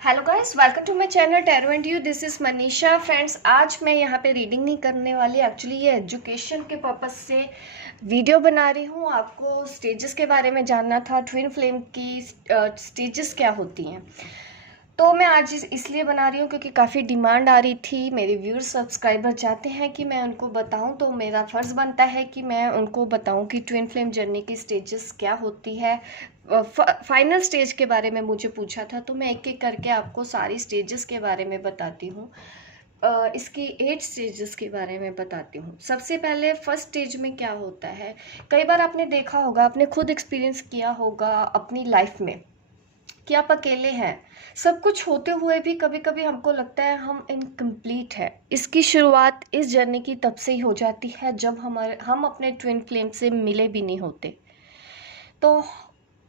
Hello guys, welcome to my channel tarot and you. This is Manisha. Friends, आज मैं यहाँ पे रीडिंग नहीं करने वाली। एक्चुअली ये एजुकेशन के पर्पस से वीडियो बना रही हूँ। आपको स्टेजेस के बारे में जानना था, ट्विन फ्लेम की स्टेजेस क्या होती हैं। तो मैं आज इसलिए बना रही हूँ क्योंकि काफ़ी डिमांड आ रही थी। मेरे व्यूअर्स सब्सक्राइबर चाहते हैं कि मैं उनको बताऊँ, तो मेरा फ़र्ज़ बनता है कि मैं उनको बताऊँ कि ट्विन फ्लेम जर्नी की स्टेजेस क्या होती है। फाइनल स्टेज के बारे में मुझे पूछा था, तो मैं एक एक करके आपको सारी स्टेजेस के बारे में बताती हूँ। इसकी 8 स्टेजेस के बारे में बताती हूँ। सबसे पहले फर्स्ट स्टेज में क्या होता है, कई बार आपने देखा होगा, आपने खुद एक्सपीरियंस किया होगा अपनी लाइफ में कि आप अकेले हैं। सब कुछ होते हुए भी कभी कभी हमको लगता है हम इनकम्प्लीट है। इसकी शुरुआत इस जर्नी की तब से ही हो जाती है जब हम अपने ट्विन फ्लेम से मिले भी नहीं होते। तो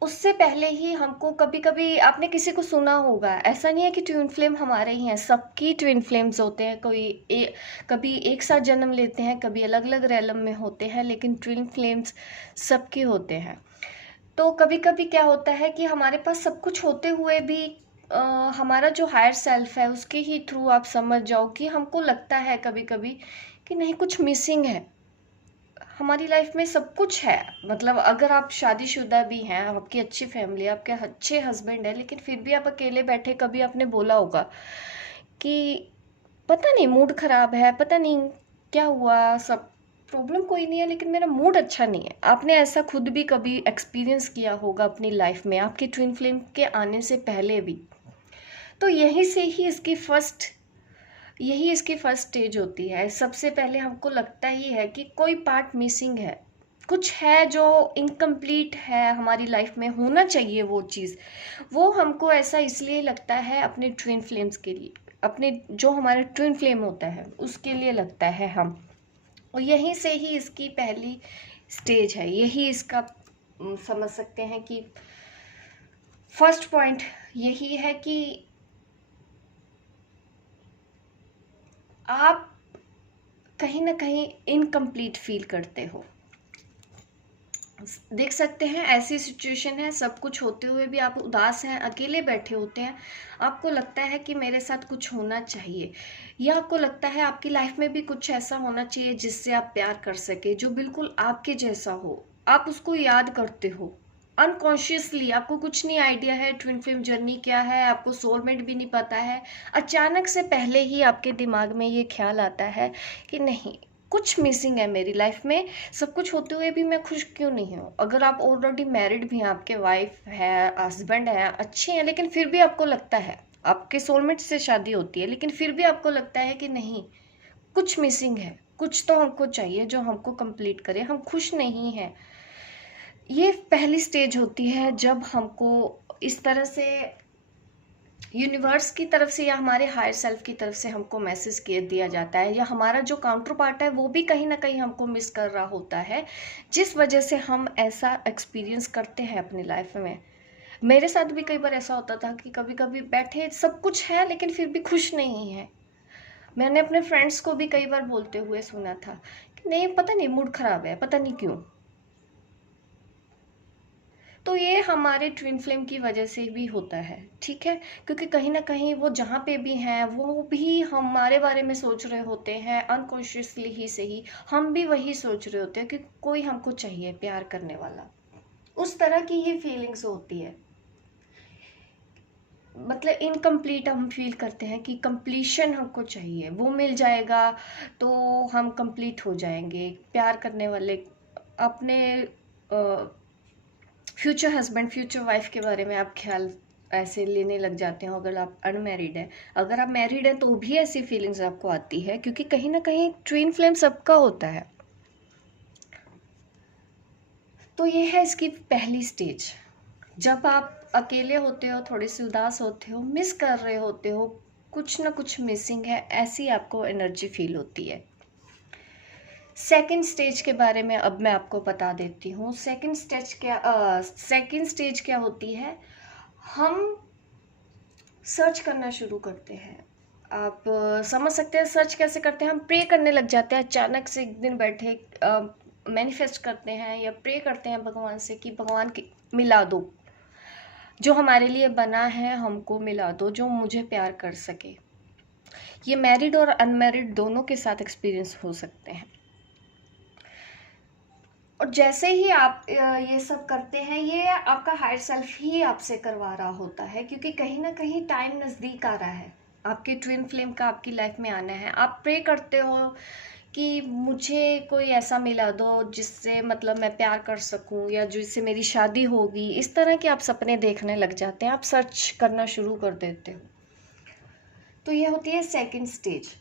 उससे पहले ही हमको कभी कभी आपने किसी को सुना होगा, ऐसा नहीं है कि ट्विन फ्लेम हमारे ही हैं, सबकी ट्विन फ्लेम्स होते हैं। कभी एक साथ जन्म लेते हैं, कभी अलग अलग रैलम में होते हैं, लेकिन ट्विन फ्लेम्स सबके होते हैं। तो कभी कभी क्या होता है कि हमारे पास सब कुछ होते हुए भी अ, हमारा जो हायर सेल्फ है उसके ही थ्रू आप समझ जाओ कि हमको लगता है कभी कभी कि नहीं, कुछ मिसिंग है। हमारी लाइफ में सब कुछ है। मतलब अगर आप शादीशुदा भी हैं, आपकी अच्छी फैमिली, आपके अच्छे हस्बैंड है, लेकिन फिर भी आप अकेले बैठे, कभी आपने बोला होगा कि पता नहीं मूड खराब है, पता नहीं क्या हुआ, सब प्रॉब्लम कोई नहीं है लेकिन मेरा मूड अच्छा नहीं है। आपने ऐसा खुद भी कभी एक्सपीरियंस किया होगा अपनी लाइफ में, आपके ट्विन फ्लेम के आने से पहले भी। तो यही इसकी फर्स्ट स्टेज होती है। सबसे पहले हमको लगता ही है कि कोई पार्ट मिसिंग है, कुछ है जो इनकम्प्लीट है हमारी लाइफ में, होना चाहिए वो चीज़। वो हमको ऐसा इसलिए लगता है अपने ट्विन फ्लेम्स के लिए, अपने जो हमारा ट्विन फ्लेम होता है उसके लिए लगता है हम। और यहीं से ही इसकी पहली स्टेज है, यही इसका समझ सकते हैं कि फर्स्ट पॉइंट यही है कि आप कहीं ना कहीं इनकम्प्लीट फील करते हो। देख सकते हैं, ऐसी सिचुएशन है, सब कुछ होते हुए भी आप उदास हैं, अकेले बैठे होते हैं। आपको लगता है कि मेरे साथ कुछ होना चाहिए, या आपको लगता है आपकी लाइफ में भी कुछ ऐसा होना चाहिए जिससे आप प्यार कर सके, जो बिल्कुल आपके जैसा हो। आप उसको याद करते हो अनकॉन्शियसली, आपको कुछ नहीं आइडिया है ट्विन फ्लेम जर्नी क्या है, आपको सोलमेट भी नहीं पता है। अचानक से पहले ही आपके दिमाग में ये ख्याल आता है कि नहीं, कुछ मिसिंग है मेरी लाइफ में। सब कुछ होते हुए भी मैं खुश क्यों नहीं हूँ। अगर आप ऑलरेडी मैरिड भी हैं, आपके वाइफ है, हस्बैंड है, अच्छे हैं, लेकिन फिर भी आपको लगता है, आपके सोलमेट से शादी होती है लेकिन फिर भी आपको लगता है कि नहीं, कुछ मिसिंग है, कुछ तो हमको चाहिए जो हमको कंप्लीट करे, हम खुश नहीं हैं। ये पहली स्टेज होती है जब हमको इस तरह से यूनिवर्स की तरफ से या हमारे हायर सेल्फ की तरफ से हमको मैसेज दिया जाता है, या हमारा जो काउंटर पार्ट है वो भी कहीं ना कहीं हमको मिस कर रहा होता है, जिस वजह से हम ऐसा एक्सपीरियंस करते हैं अपनी लाइफ में। मेरे साथ भी कई बार ऐसा होता था कि कभी कभी बैठे सब कुछ है लेकिन फिर भी खुश नहीं है। मैंने अपने फ्रेंड्स को भी कई बार बोलते हुए सुना था कि नहीं, पता नहीं मूड खराब है, पता नहीं क्यों। तो ये हमारे ट्विन फ्लेम की वजह से भी होता है, ठीक है, क्योंकि कहीं ना कहीं वो जहाँ पे भी हैं वो भी हमारे बारे में सोच रहे होते हैं, अनकॉन्शियसली ही सही, हम भी वही सोच रहे होते हैं कि कोई हमको चाहिए प्यार करने वाला। उस तरह की ही फीलिंग्स होती है। मतलब इनकम्प्लीट हम फील करते हैं कि कंप्लीशन हमको चाहिए, वो मिल जाएगा तो हम कंप्लीट हो जाएंगे। प्यार करने वाले, अपने फ्यूचर हस्बैंड, फ्यूचर वाइफ के बारे में आप ख्याल ऐसे लेने लग जाते हो। अगर आप अनमैरिड हैं, अगर आप मैरिड हैं तो भी ऐसी फीलिंग्स आपको आती है, क्योंकि कहीं ना कहीं ट्विन फ्लेम सबका होता है। तो ये है इसकी पहली स्टेज। जब आप अकेले होते हो, थोड़े से उदास होते हो, मिस कर रहे होते हो, कुछ ना कुछ मिसिंग है, ऐसी आपको एनर्जी फील होती है। सेकेंड स्टेज के बारे में अब मैं आपको बता देती हूँ। सेकेंड स्टेज क्या होती है, हम सर्च करना शुरू करते हैं। आप समझ सकते हैं सर्च कैसे करते हैं। हम प्रे करने लग जाते हैं, अचानक से एक दिन बैठे मैनिफेस्ट करते हैं या प्रे करते हैं भगवान से कि भगवान की मिला दो, जो हमारे लिए बना है हमको मिला दो, जो मुझे प्यार कर सके। ये मैरिड और अनमैरिड दोनों के साथ एक्सपीरियंस हो सकते हैं। और जैसे ही आप ये सब करते हैं, ये आपका हायर सेल्फ ही आपसे करवा रहा होता है, क्योंकि कहीं ना कहीं टाइम नज़दीक आ रहा है, आपके ट्विन फ्लेम का आपकी लाइफ में आना है। आप प्रे करते हो कि मुझे कोई ऐसा मिला दो जिससे मतलब मैं प्यार कर सकूं, या जिससे मेरी शादी होगी। इस तरह के आप सपने देखने लग जाते हैं, आप सर्च करना शुरू कर देते हो। तो ये होती है सेकंड स्टेज।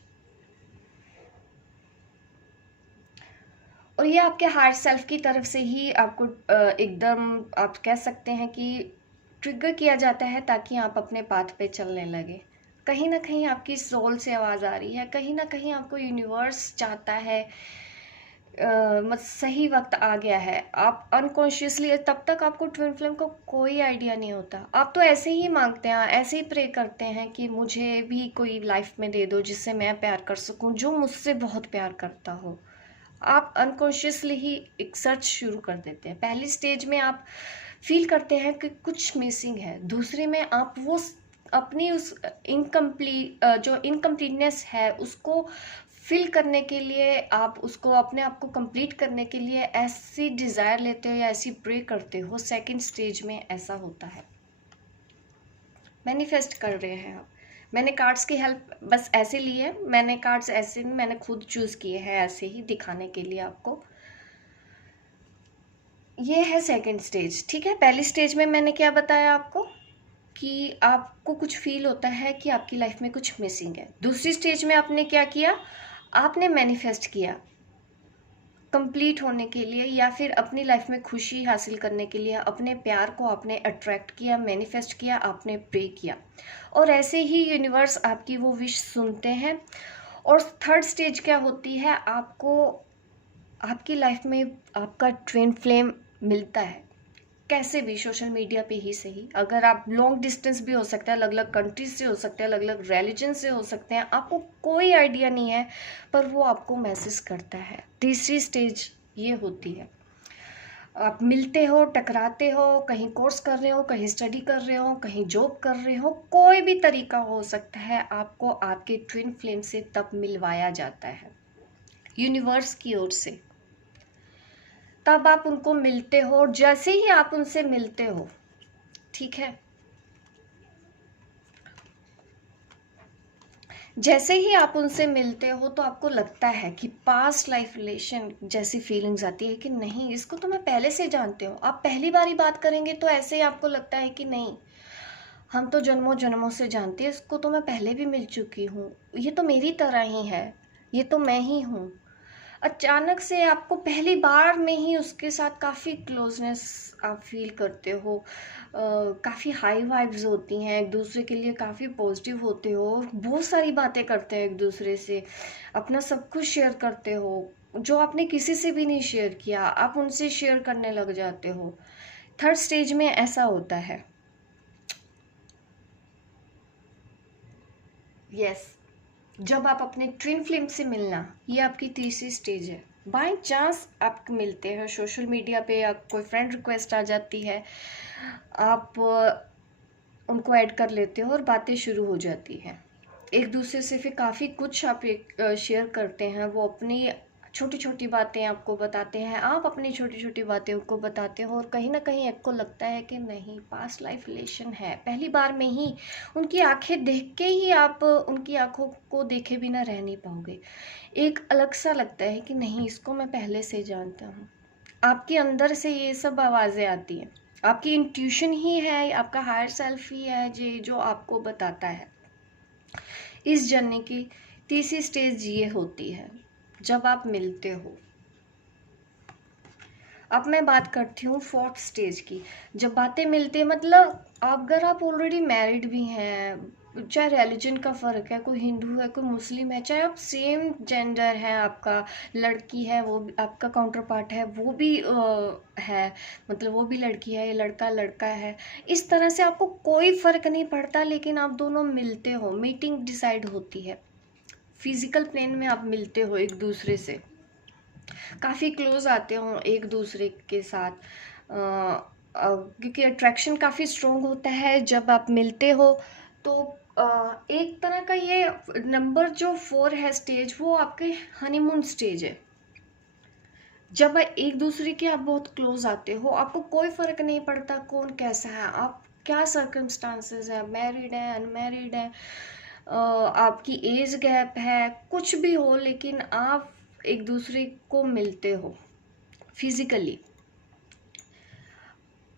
और ये आपके हायर सेल्फ की तरफ से ही आपको एकदम आप कह सकते हैं कि ट्रिगर किया जाता है, ताकि आप अपने पाथ पे चलने लगे। कहीं ना कहीं आपकी सोल से आवाज़ आ रही है, कहीं ना कहीं आपको यूनिवर्स चाहता है, मत सही वक्त आ गया है। आप अनकॉन्शियसली, तब तक आपको ट्विन फ्लेम को कोई आइडिया नहीं होता, आप तो ऐसे ही मांगते हैं, ऐसे ही प्रे करते हैं कि मुझे भी कोई लाइफ में दे दो जिससे मैं प्यार कर सकूं, जो मुझसे बहुत प्यार करता हो। आप अनकॉन्शियसली ही एक सर्च शुरू कर देते हैं। पहली स्टेज में आप फील करते हैं कि कुछ मिसिंग है, दूसरे में आप वो अपनी उस इनकम्प्लीट जो इनकम्प्लीटनेस है उसको फिल करने के लिए, आप उसको अपने आप को कंप्लीट करने के लिए ऐसी डिज़ायर लेते हो या ऐसी प्रे करते हो। सेकंड स्टेज में ऐसा होता है, मैनिफेस्ट कर रहे हैं आप। मैंने कार्ड्स की हेल्प बस ऐसे ली है, मैंने कार्ड्स ऐसे नहीं, मैंने खुद चूज़ किए हैं ऐसे ही दिखाने के लिए आपको। ये है सेकंड स्टेज, ठीक है। पहली स्टेज में मैंने क्या बताया आपको कि आपको कुछ फील होता है कि आपकी लाइफ में कुछ मिसिंग है। दूसरी स्टेज में आपने क्या किया, आपने मैनिफेस्ट किया कंप्लीट होने के लिए, या फिर अपनी लाइफ में खुशी हासिल करने के लिए अपने प्यार को आपने अट्रैक्ट किया, मैनिफेस्ट किया, आपने प्रे किया, और ऐसे ही यूनिवर्स आपकी वो विश सुनते हैं। और थर्ड स्टेज क्या होती है, आपको आपकी लाइफ में आपका ट्विन फ्लेम मिलता है, कैसे भी, सोशल मीडिया पे ही सही। अगर आप लॉन्ग डिस्टेंस भी हो सकता है, अलग अलग कंट्रीज से हो सकते हैं, अलग अलग रिलीजन से हो सकते हैं, आपको कोई आइडिया नहीं है, पर वो आपको मैसेज करता है। तीसरी स्टेज ये होती है, आप मिलते हो, टकराते हो, कहीं कोर्स कर रहे हो, कहीं स्टडी कर रहे हो, कहीं जॉब कर रहे हो, कोई भी तरीका हो सकता है, आपको आपके ट्विन फ्लेम से तब मिलवाया जाता है यूनिवर्स की ओर से। तब आप उनको मिलते हो, और जैसे ही आप उनसे मिलते हो, ठीक है, जैसे ही आप उनसे मिलते हो तो आपको लगता है कि पास्ट लाइफ रिलेशन जैसी फीलिंग्स आती है कि नहीं, इसको तो मैं पहले से जानते हो। आप पहली बारी बात करेंगे तो ऐसे ही आपको लगता है कि नहीं, हम तो जन्मों जन्मों से जानते हैं, इसको तो मैं पहले भी मिल चुकी हूँ, ये तो मेरी तरह ही है, ये तो मैं ही हूँ। अचानक से आपको पहली बार में ही उसके साथ काफ़ी क्लोजनेस आप फील करते हो, काफ़ी हाई वाइब्स होती हैं, एक दूसरे के लिए काफ़ी पॉजिटिव होते हो, बहुत सारी बातें करते हैं एक दूसरे से, अपना सब कुछ शेयर करते हो, जो आपने किसी से भी नहीं शेयर किया आप उनसे शेयर करने लग जाते हो। थर्ड स्टेज में ऐसा होता है। यस, जब आप अपने ट्विन फ्लेम से मिलना, ये आपकी तीसरी स्टेज है। बाय चांस आप मिलते हैं सोशल मीडिया पे, या कोई फ्रेंड रिक्वेस्ट आ जाती है, आप उनको ऐड कर लेते हो और बातें शुरू हो जाती हैं एक दूसरे से। फिर काफ़ी कुछ आप एक शेयर करते हैं, वो अपनी छोटी छोटी बातें आपको बताते हैं, आप अपनी छोटी छोटी बातें उनको बताते हो, और कहीं ना कहीं आपको लगता है कि नहीं, पास्ट लाइफ रिलेशन है। पहली बार में ही उनकी आंखें देख के ही आप उनकी आंखों को देखे बिना रह नहीं पाओगे। एक अलग सा लगता है कि नहीं, इसको मैं पहले से जानता हूँ। आपके अंदर से ये सब आवाज़ें आती हैं, आपकी इंट्यूशन ही है, आपका हायर सेल्फ ही है जो आपको बताता है। इस जर्नी की तीसरी स्टेज ये होती है जब आप मिलते हो। अब मैं बात करती हूँ फोर्थ स्टेज की। जब बातें मिलती है, मतलब अगर आप ऑलरेडी मैरिड भी हैं, चाहे रिलीजन का फ़र्क है, कोई हिंदू है कोई मुस्लिम है, चाहे आप सेम जेंडर है, आपका लड़की है वो भी आपका काउंटर पार्ट है, वो भी है, मतलब वो भी लड़की है, ये लड़का लड़का है, इस तरह से आपको कोई फ़र्क नहीं पड़ता, लेकिन आप दोनों मिलते हो, मीटिंग डिसाइड होती है, फिजिकल प्लेन में आप मिलते हो एक दूसरे से, काफ़ी क्लोज आते हो एक दूसरे के साथ, क्योंकि अट्रैक्शन काफ़ी स्ट्रॉन्ग होता है जब आप मिलते हो। तो एक तरह का ये नंबर जो 4 है स्टेज, वो आपके हनीमून स्टेज है। जब एक दूसरे के आप बहुत क्लोज आते हो, आपको कोई फर्क नहीं पड़ता कौन कैसा है, आप क्या सर्कमस्टांसेस है, मैरिड है, अनमैरिड है, आपकी एज गैप है, कुछ भी हो, लेकिन आप एक दूसरे को मिलते हो फिजिकली।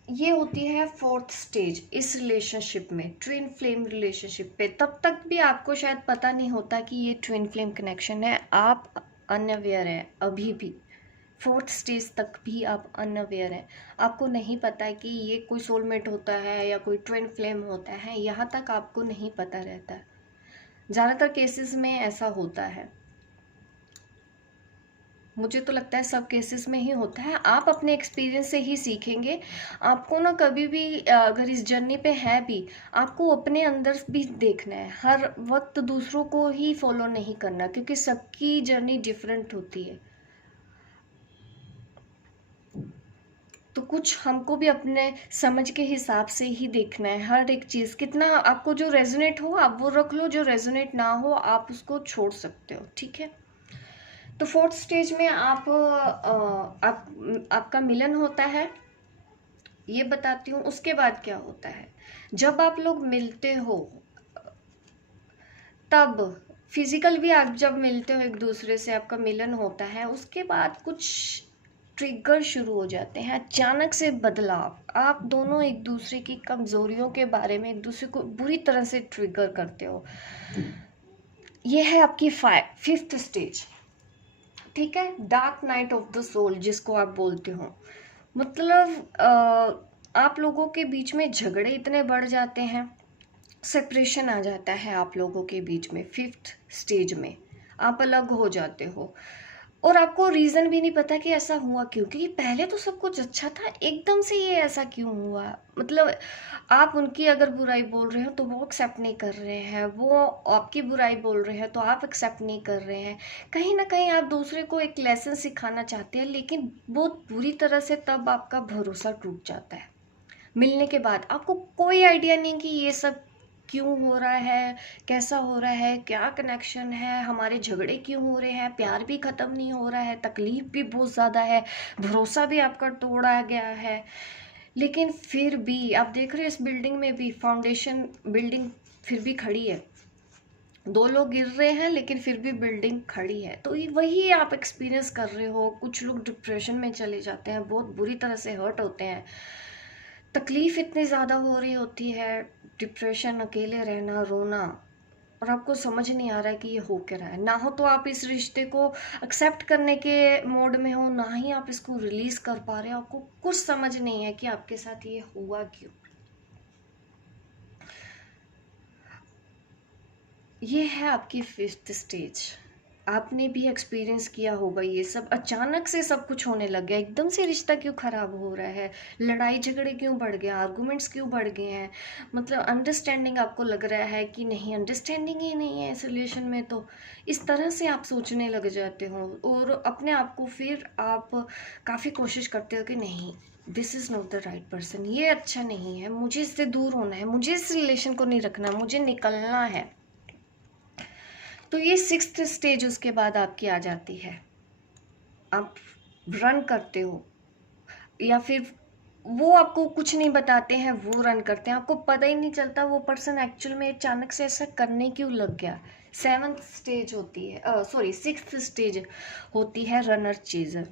ये होती है 4th स्टेज इस रिलेशनशिप में, ट्विन फ्लेम रिलेशनशिप पे। तब तक भी आपको शायद पता नहीं होता कि ये ट्विन फ्लेम कनेक्शन है, आप अनअवेयर हैं अभी भी। 4th स्टेज तक भी आप अनअवेयर हैं, आपको नहीं पता है कि ये कोई सोलमेट होता है या कोई ट्विन फ्लेम होता है, यहाँ तक आपको नहीं पता रहता है। ज़्यादातर केसेस में ऐसा होता है, मुझे तो लगता है सब केसेस में ही होता है। आप अपने एक्सपीरियंस से ही सीखेंगे। आपको ना कभी भी अगर इस जर्नी पे है भी, आपको अपने अंदर भी देखना है, हर वक्त दूसरों को ही फॉलो नहीं करना, क्योंकि सबकी जर्नी डिफरेंट होती है। तो कुछ हमको भी अपने समझ के हिसाब से ही देखना है हर एक चीज़। कितना आपको जो रेजोनेट हो आप वो रख लो, जो रेजोनेट ना हो आप उसको छोड़ सकते हो, ठीक है। तो 4th स्टेज में आपका मिलन होता है, ये बताती हूँ। उसके बाद क्या होता है, जब आप लोग मिलते हो तब फिजिकल भी, आप जब मिलते हो एक दूसरे से, आपका मिलन होता है, उसके बाद कुछ ट्रिगर शुरू हो जाते हैं, अचानक से बदलाव। आप दोनों एक दूसरे की कमजोरियों के बारे में एक दूसरे को बुरी तरह से ट्रिगर करते हो। ये है आपकी 5th स्टेज, ठीक है। Dark night of the soul जिसको आप बोलते हो, मतलब आप लोगों के बीच में झगड़े इतने बढ़ जाते हैं, सेपरेशन आ जाता है आप लोगों के बीच में। 5th स्टेज में आप अलग हो जाते हो और आपको रीज़न भी नहीं पता कि ऐसा हुआ क्यों, क्योंकि पहले तो सब कुछ अच्छा था, एकदम से ये ऐसा क्यों हुआ। मतलब आप उनकी अगर बुराई बोल रहे हो तो वो एक्सेप्ट नहीं कर रहे हैं, वो आपकी बुराई बोल रहे हैं तो आप एक्सेप्ट नहीं कर रहे हैं। कहीं ना कहीं आप दूसरे को एक लेसन सिखाना चाहते हैं, लेकिन बहुत बुरी तरह से तब आपका भरोसा टूट जाता है। मिलने के बाद आपको कोई आइडिया नहीं कि ये सब क्यों हो रहा है, कैसा हो रहा है, क्या कनेक्शन है, हमारे झगड़े क्यों हो रहे हैं, प्यार भी ख़त्म नहीं हो रहा है, तकलीफ भी बहुत ज़्यादा है, भरोसा भी आपका तोड़ा गया है। लेकिन फिर भी आप देख रहे हो इस बिल्डिंग में भी फाउंडेशन, बिल्डिंग फिर भी खड़ी है। 2 लोग गिर रहे हैं लेकिन फिर भी बिल्डिंग खड़ी है। तो वही आप एक्सपीरियंस कर रहे हो। कुछ लोग डिप्रेशन में चले जाते हैं, बहुत बुरी तरह से हर्ट होते हैं, तकलीफ इतनी ज़्यादा हो रही होती है, डिप्रेशन, अकेले रहना, रोना, और आपको समझ नहीं आ रहा है कि ये हो क्या रहा है। ना हो तो आप इस रिश्ते को एक्सेप्ट करने के मोड में हो, ना ही आप इसको रिलीज कर पा रहे हो, आपको कुछ समझ नहीं है कि आपके साथ ये हुआ क्यों। ये है आपकी 5th स्टेज। आपने भी एक्सपीरियंस किया होगा ये सब, अचानक से सब कुछ होने लग गया, एकदम से रिश्ता क्यों खराब हो रहा है, लड़ाई झगड़े क्यों बढ़ गए, आर्गुमेंट्स क्यों बढ़ गए हैं। मतलब अंडरस्टैंडिंग आपको लग रहा है कि नहीं, अंडरस्टैंडिंग ही नहीं है इस रिलेशन में। तो इस तरह से आप सोचने लग जाते हो और अपने आप को फिर आप काफ़ी कोशिश करते हो कि नहीं, this is not the right person, ये अच्छा नहीं है, मुझे इससे दूर होना है, मुझे इस रिलेशन को नहीं रखना, मुझे निकलना है। तो ये 6th स्टेज उसके बाद आपकी आ जाती है। आप रन करते हो, या फिर वो आपको कुछ नहीं बताते हैं, वो रन करते हैं, आपको पता ही नहीं चलता वो पर्सन एक्चुअल में अचानक से ऐसा करने क्यों लग गया। 7th स्टेज होती है, सॉरी 6th स्टेज होती है रनर चेजर।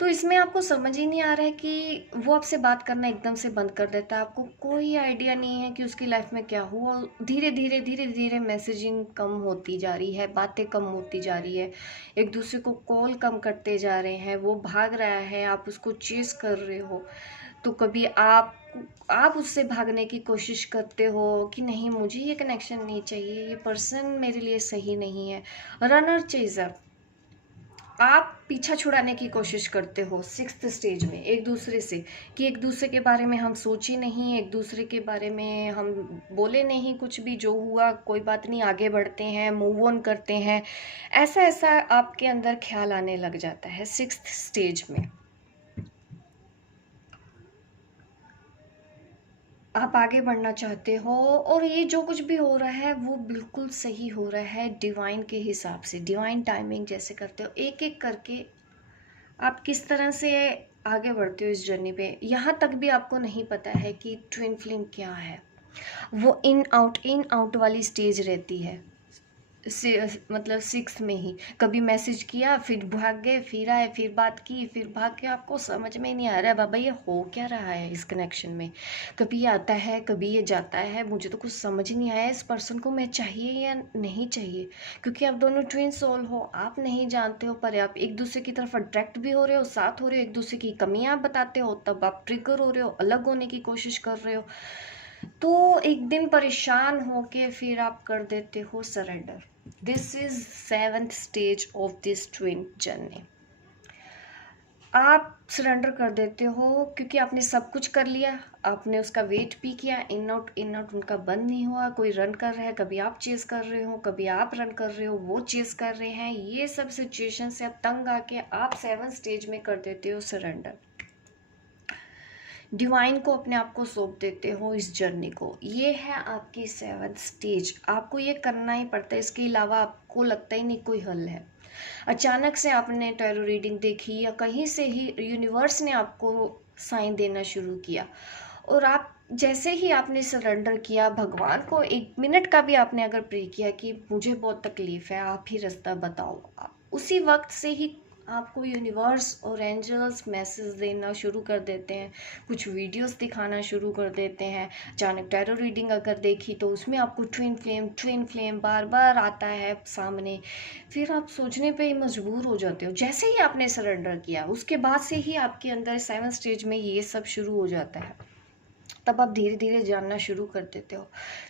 तो इसमें आपको समझ ही नहीं आ रहा है कि वो आपसे बात करना एकदम से बंद कर देता है, आपको कोई आइडिया नहीं है कि उसकी लाइफ में क्या हुआ। धीरे धीरे धीरे धीरे मैसेजिंग कम होती जा रही है, बातें कम होती जा रही है, एक दूसरे को कॉल कम करते जा रहे हैं, वो भाग रहा है, आप उसको चेस कर रहे हो। तो कभी आप उससे भागने की कोशिश करते हो कि नहीं, मुझे ये कनेक्शन नहीं चाहिए, ये पर्सन मेरे लिए सही नहीं है। रनर चेजर, आप पीछा छुड़ाने की कोशिश करते हो 6th स्टेज में एक दूसरे से, कि एक दूसरे के बारे में हम सोचे नहीं, एक दूसरे के बारे में हम बोले नहीं, कुछ भी जो हुआ कोई बात नहीं, आगे बढ़ते हैं, मूव ऑन करते हैं। ऐसा ऐसा आपके अंदर ख्याल आने लग जाता है 6th स्टेज में। आप आगे बढ़ना चाहते हो और ये जो कुछ भी हो रहा है वो बिल्कुल सही हो रहा है, डिवाइन के हिसाब से, डिवाइन टाइमिंग जैसे करते हो एक एक करके आप किस तरह से आगे बढ़ते हो इस जर्नी पे। यहाँ तक भी आपको नहीं पता है कि ट्विन फ्लेम क्या है। वो इन आउट वाली स्टेज रहती है से, मतलब सिक्स में ही कभी मैसेज किया फिर भाग गए, फिर आए, फिर बात की, फिर भाग के, आपको समझ में नहीं आ रहा है बाबा ये हो क्या रहा है इस कनेक्शन में। कभी ये आता है, कभी ये जाता है, मुझे तो कुछ समझ ही नहीं आया इस पर्सन को मैं चाहिए या नहीं चाहिए। क्योंकि आप दोनों ट्विन सोल हो, आप नहीं जानते हो, पर आप एक दूसरे की तरफ अट्रैक्ट भी हो रहे हो, साथ हो रहे हो, एक दूसरे की कमियां आप बताते हो, तब आप ट्रिगर हो रहे हो, अलग होने की कोशिश कर रहे हो। तो एक दिन परेशान होके फिर आप कर देते हो surrender. This is seventh stage of this twin journey. आप सरेंडर कर देते हो क्योंकि आपने सब कुछ कर लिया, आपने उसका वेट भी किया, इन आउट उनका बंद नहीं हुआ। कोई रन कर रहा है, कभी आप चेस कर रहे हो, कभी आप रन कर रहे हो, वो चेस कर रहे हैं। ये सब सिचुएशन से आप तंग आके आप सेवन स्टेज में कर देते हो सरेंडर। डिवाइन को अपने आप को सौंप देते हो इस जर्नी को। ये है आपकी सेवंथ स्टेज। आपको ये करना ही पड़ता है, इसके अलावा आपको लगता ही नहीं कोई हल है। अचानक से आपने टैरो रीडिंग देखी या कहीं से ही यूनिवर्स ने आपको साइन देना शुरू किया और आप जैसे ही आपने सरेंडर किया भगवान को, एक मिनट का भी आपने अगर प्रे किया कि मुझे बहुत तकलीफ है, आप ही रास्ता बताओ, उसी वक्त से ही आपको यूनिवर्स और एंजल्स मैसेज देना शुरू कर देते हैं, कुछ वीडियोस दिखाना शुरू कर देते हैं। अचानक टैरो रीडिंग अगर देखी तो उसमें आपको ट्विन फ्लेम बार बार आता है सामने। फिर आप सोचने पे ही मजबूर हो जाते हो। जैसे ही आपने सरेंडर किया उसके बाद से ही आपके अंदर सेवन स्टेज में ये सब शुरू हो जाता है। तब आप धीरे धीरे जानना शुरू कर देते हो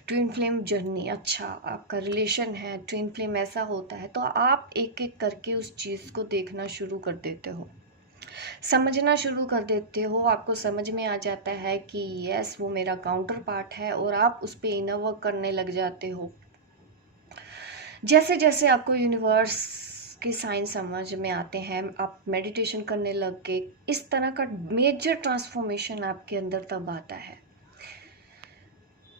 ट्विन फ्लेम जर्नी। अच्छा, आपका रिलेशन है, ट्विन फ्लेम ऐसा होता है, तो आप एक एक करके उस चीज़ को देखना शुरू कर देते हो, समझना शुरू कर देते हो। आपको समझ में आ जाता है कि यस वो मेरा काउंटर पार्ट है और आप उस पर इनर वर्क करने लग जाते हो। जैसे जैसे आपको यूनिवर्स के साइन समझ में आते हैं, आप मेडिटेशन करने लग गए। इस तरह का मेजर ट्रांसफॉर्मेशन आपके अंदर तब आता है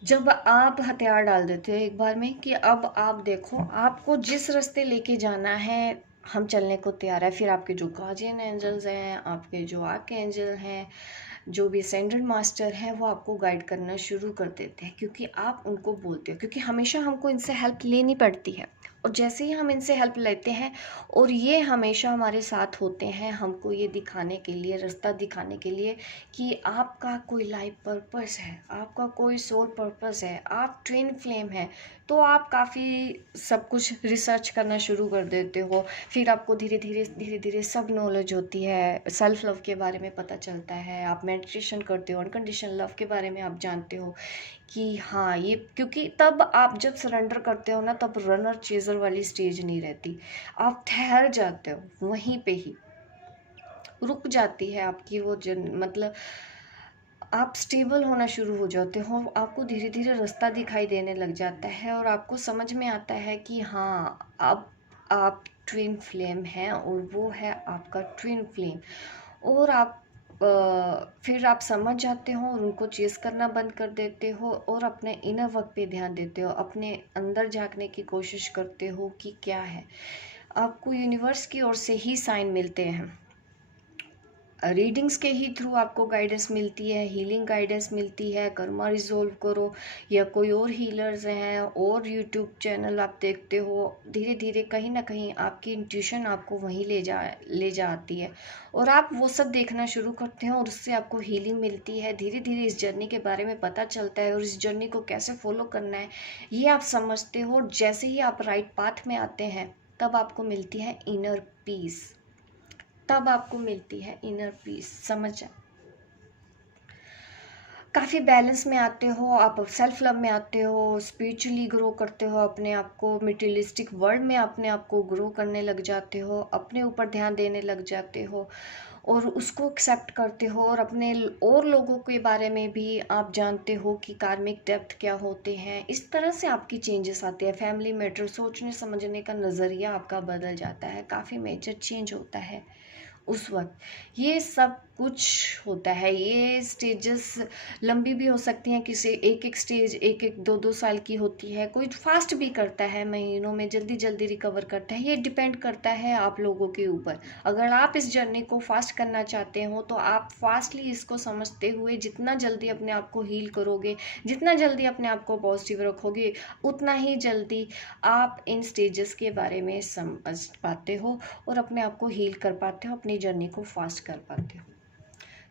जब आप हथियार डाल देते हो एक बार में कि अब आप देखो आपको जिस रास्ते लेके जाना है, हम चलने को तैयार है। फिर आपके जो गार्जियन एंजल्स हैं, आपके जो आर्क एंजल हैं, जो भी असेंडेंट मास्टर हैं, वो आपको गाइड करना शुरू कर देते हैं क्योंकि आप उनको बोलते हो। क्योंकि हमेशा हमको इनसे हेल्प लेनी पड़ती है और जैसे ही हम इनसे हेल्प लेते हैं और ये हमेशा हमारे साथ होते हैं हमको ये दिखाने के लिए, रास्ता दिखाने के लिए कि आपका कोई लाइफ पर्पस है, आपका कोई सोल पर्पस है, आप ट्विन फ्लेम है। तो आप काफ़ी सब कुछ रिसर्च करना शुरू कर देते हो। फिर आपको धीरे धीरे सब नॉलेज होती है, सेल्फ लव के बारे में पता चलता है, आप मेडिटेशन करते हो, अनकंडीशनल लव के बारे में आप जानते हो कि हाँ ये, क्योंकि तब आप जब सरेंडर करते हो ना, तब रनर चेजर वाली स्टेज नहीं रहती। आप ठहर जाते हो, वहीं पे ही रुक जाती है आपकी वो मतलब आप स्टेबल होना शुरू हो जाते हो। आपको धीरे धीरे रास्ता दिखाई देने लग जाता है और आपको समझ में आता है कि हाँ अब आप ट्विन फ्लेम हैं और वो है आपका ट्विन फ्लेम। और आप फिर आप समझ जाते हो और उनको चेस करना बंद कर देते हो और अपने इनर वर्क पे ध्यान देते हो, अपने अंदर झांकने की कोशिश करते हो कि क्या है। आपको यूनिवर्स की ओर से ही साइन मिलते हैं, रीडिंग्स के ही थ्रू आपको गाइडेंस मिलती है, हीलिंग गाइडेंस मिलती है, कर्मा रिजोल्व करो या कोई और हीलर्स हैं और यूट्यूब चैनल आप देखते हो। धीरे धीरे कहीं ना कहीं आपकी इंट्यूशन आपको वहीं ले जाती है और आप वो सब देखना शुरू करते हो और उससे आपको हीलिंग मिलती है। धीरे धीरे इस जर्नी के बारे में पता चलता है और इस जर्नी को कैसे फॉलो करना है ये आप समझते हो। और जैसे ही आप राइट पाथ में आते हैं तब आपको मिलती है इनर पीस, तब आपको मिलती है इनर पीस। समझ काफ़ी बैलेंस में आते हो, आप सेल्फ लव में आते हो, स्पिरिचुअली ग्रो करते हो अपने आप को, मटेरियलिस्टिक वर्ल्ड में अपने आप को ग्रो करने लग जाते हो, अपने ऊपर ध्यान देने लग जाते हो और उसको एक्सेप्ट करते हो और अपने और लोगों के बारे में भी आप जानते हो कि कार्मिक डेप्थ क्या होते हैं। इस तरह से आपकी चेंजेस आते हैं। फैमिली मैटर, सोचने समझने का नज़रिया आपका बदल जाता है, काफ़ी मेजर चेंज होता है उस वक्त ये सब कुछ होता है। ये स्टेजेस लंबी भी हो सकती हैं, किसी एक एक स्टेज एक एक 2-2 साल की होती है, कोई फास्ट भी करता है, महीनों में जल्दी जल्दी रिकवर करता है। ये डिपेंड करता है आप लोगों के ऊपर। अगर आप इस जर्नी को फास्ट करना चाहते हो तो आप फास्टली इसको समझते हुए जितना जल्दी अपने आप को हील करोगे, जितना जल्दी अपने आप को पॉजिटिव रखोगे, उतना ही जल्दी आप इन स्टेजेस के बारे में समझ पाते हो और अपने आप को हील कर पाते हो, अपनी जर्नी को फास्ट कर पाते हो।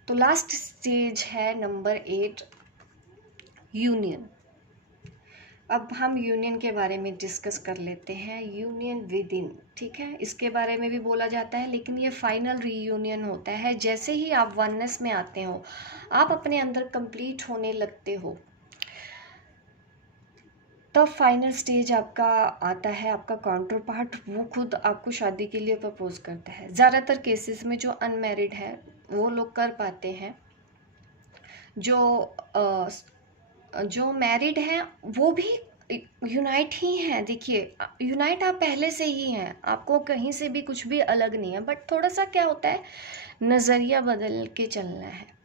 तो लास्ट स्टेज है नंबर 8, यूनियन। अब हम यूनियन के बारे में डिस्कस कर लेते हैं। यूनियन विद इन, ठीक है, इसके बारे में भी बोला जाता है, लेकिन ये फाइनल रीयूनियन होता है। जैसे ही आप वननेस में आते हो, आप अपने अंदर कंप्लीट होने लगते हो, तब फाइनल स्टेज आपका आता है। आपका काउंटर पार्ट वो खुद आपको शादी के लिए प्रपोज करता है। ज़्यादातर केसेस में जो अनमैरिड है वो लोग कर पाते हैं, जो मैरिड हैं वो भी यूनाइट ही हैं। देखिए, यूनाइट आप पहले से ही हैं, आपको कहीं से भी कुछ भी अलग नहीं है, बट थोड़ा सा क्या होता है, नज़रिया बदल के चलना है।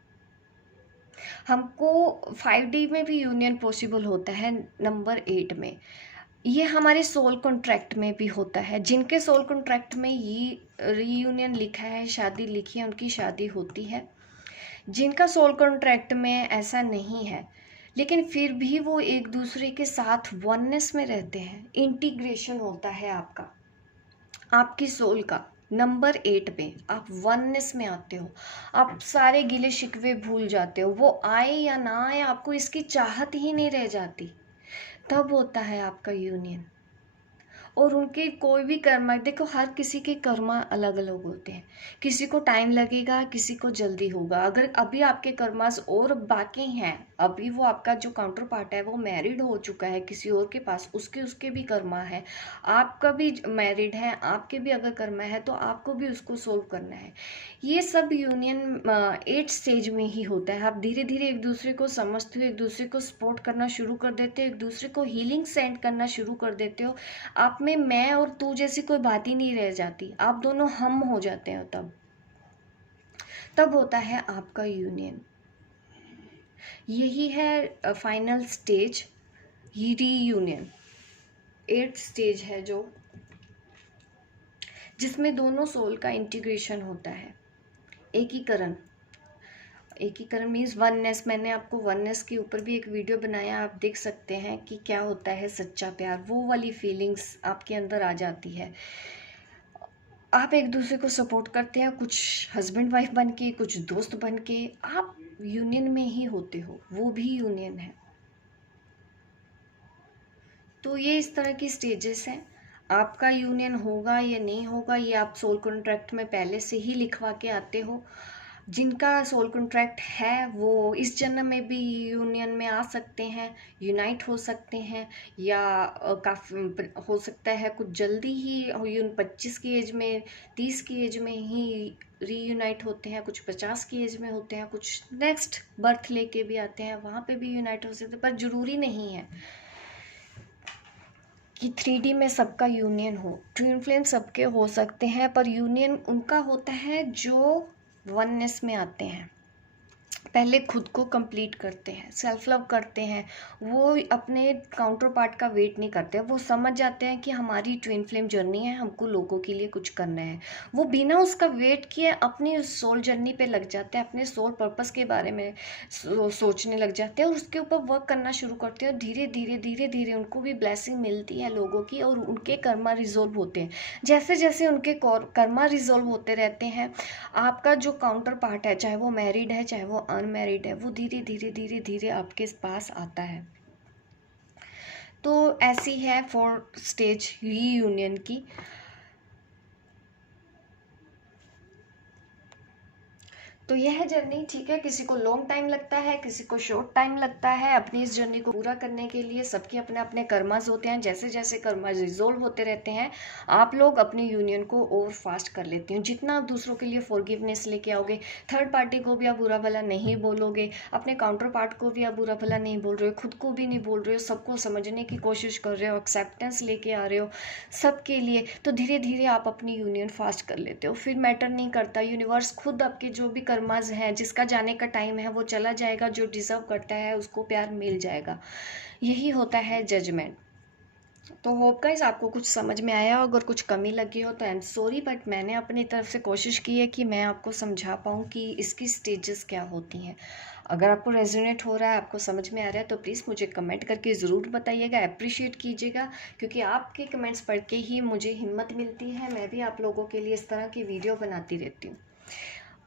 हमको 5D में भी यूनियन पॉसिबल होता है, नंबर 8 में। ये हमारे सोल कॉन्ट्रैक्ट में भी होता है। जिनके सोल कॉन्ट्रैक्ट में ये रीयूनियन लिखा है, शादी लिखी है, उनकी शादी होती है। जिनका सोल कॉन्ट्रैक्ट में ऐसा नहीं है, लेकिन फिर भी वो एक दूसरे के साथ वननेस में रहते हैं, इंटीग्रेशन होता है आपका, आपकी सोल का। नंबर 8 पे आप वननेस में आते हो, आप सारे गिले शिकवे भूल जाते हो। वो आए या ना आए, आपको इसकी चाहत ही नहीं रह जाती। तब होता है आपका यूनियन। और उनके कोई भी कर्मा, देखो हर किसी के कर्मा अलग अलग होते हैं। किसी को टाइम लगेगा, किसी को जल्दी होगा। अगर अभी आपके कर्मास और बाकी हैं, अभी वो आपका जो काउंटर पार्ट है वो मैरिड हो चुका है किसी और के पास, उसके भी कर्मा है, आपका भी मैरिड है, आपके भी अगर कर्मा है तो आपको भी उसको सोल्व करना है। ये सब यूनियन 8 स्टेज में ही होता है। आप धीरे धीरे एक दूसरे को समझते हो, एक दूसरे को सपोर्ट करना शुरू कर देते हो, एक दूसरे को हीलिंग सेंड करना शुरू कर देते हो। आप में मैं और तू जैसी कोई बात ही नहीं रह जाती, आप दोनों हम हो जाते हो। तब होता है आपका यूनियन। यही है फाइनल स्टेज, रीयूनियन। 8 स्टेज है जो, जिसमें दोनों सोल का इंटीग्रेशन होता है। एकीकरण मीन्स वननेस। मैंने आपको वननेस के ऊपर भी एक वीडियो बनाया, आप देख सकते हैं कि क्या होता है सच्चा प्यार। वो वाली फीलिंग्स आपके अंदर आ जाती है। आप एक दूसरे को सपोर्ट करते हैं, कुछ हस्बैंड वाइफ बन के, कुछ दोस्त बन के, आप यूनियन में ही होते हो, वो भी यूनियन है। तो ये इस तरह की स्टेजेस हैं। आपका यूनियन होगा या नहीं होगा, ये आप सोल कॉन्ट्रैक्ट में पहले से ही लिखवा के आते हो। जिनका सोल कॉन्ट्रैक्ट है वो इस जन्म में भी यूनियन में आ सकते हैं, यूनाइट हो सकते हैं, या काफ़ी हो सकता है कुछ जल्दी ही 25 की एज में, 30 की एज में ही रीयूनाइट होते हैं, कुछ 50 की एज में होते हैं, कुछ नेक्स्ट बर्थ लेके भी आते हैं, वहाँ पे भी यूनाइट हो सकते हैं। पर ज़रूरी नहीं है कि 3D में सबका यूनियन हो। ट्विन फ्लेम सबके हो सकते हैं, पर यूनियन उनका होता है जो वननेस में आते हैं, पहले खुद को कंप्लीट करते हैं, सेल्फ लव करते हैं। वो अपने काउंटर पार्ट का वेट नहीं करते, वो समझ जाते हैं कि हमारी ट्विन फ्लेम जर्नी है, हमको लोगों के लिए कुछ करना है। वो बिना उसका वेट किए अपनी सोल जर्नी पे लग जाते हैं, अपने सोल पर्पस के बारे में सोचने लग जाते हैं और उसके ऊपर वर्क करना शुरू करते हैं। और धीरे धीरे धीरे धीरे उनको भी ब्लेसिंग मिलती है लोगों की, और उनके कर्मा रिजोल्व होते हैं। जैसे जैसे उनके कर्मा रिजोल्व होते रहते हैं, आपका जो काउंटर पार्ट है, चाहे वो मैरिड है चाहे वो अनमैरिड है, वो धीरे धीरे धीरे धीरे आपके पास आता है। तो ऐसी है 4 स्टेज रीयूनियन की। तो यह जर्नी ठीक है, किसी को लॉन्ग टाइम लगता है, किसी को शॉर्ट टाइम लगता है। अपनी इस जर्नी को पूरा करने के लिए सबके अपने अपने कर्मास होते हैं। जैसे जैसे कर्मास रिजोल्व होते रहते हैं, आप लोग अपनी यूनियन को और फास्ट कर लेते हो। जितना आप दूसरों के लिए फॉरगिवनेस लेके आओगे, थर्ड पार्टी को भी आप बुरा भला नहीं बोलोगे, अपने काउंटर पार्ट को भी आप बुरा भला नहीं बोल रहे हो, खुद को भी नहीं बोल रहे हो, सबको समझने की कोशिश कर रहे हो, एक्सेप्टेंस लेके आ रहे हो सबके लिए, तो धीरे धीरे आप अपनी यूनियन फास्ट कर लेते हो। फिर मैटर नहीं करता, यूनिवर्स खुद आपके जो भी कर्माज है, जिसका जाने का टाइम है वो चला जाएगा, जो डिजर्व करता है उसको प्यार मिल जाएगा। यही होता है जजमेंट। तो होप गाइस आपको कुछ समझ में आया। अगर कुछ कमी लगी हो तो आई एम सॉरी, बट मैंने अपनी तरफ से कोशिश की है कि मैं आपको समझा पाऊँ कि इसकी स्टेजेस क्या होती हैं। अगर आपको रेजोनेट हो रहा है, आपको समझ में आ रहा है, तो प्लीज़ मुझे कमेंट करके ज़रूर बताइएगा, अप्रिशिएट कीजिएगा, क्योंकि आपके कमेंट्स पढ़ के ही मुझे हिम्मत मिलती है। मैं भी आप लोगों के लिए इस तरह की वीडियो बनाती रहती हूँ।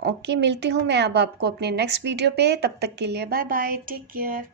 ओके, मिलती हूँ मैं अब आपको अपने नेक्स्ट वीडियो पे। तब तक के लिए बाय बाय, टेक केयर।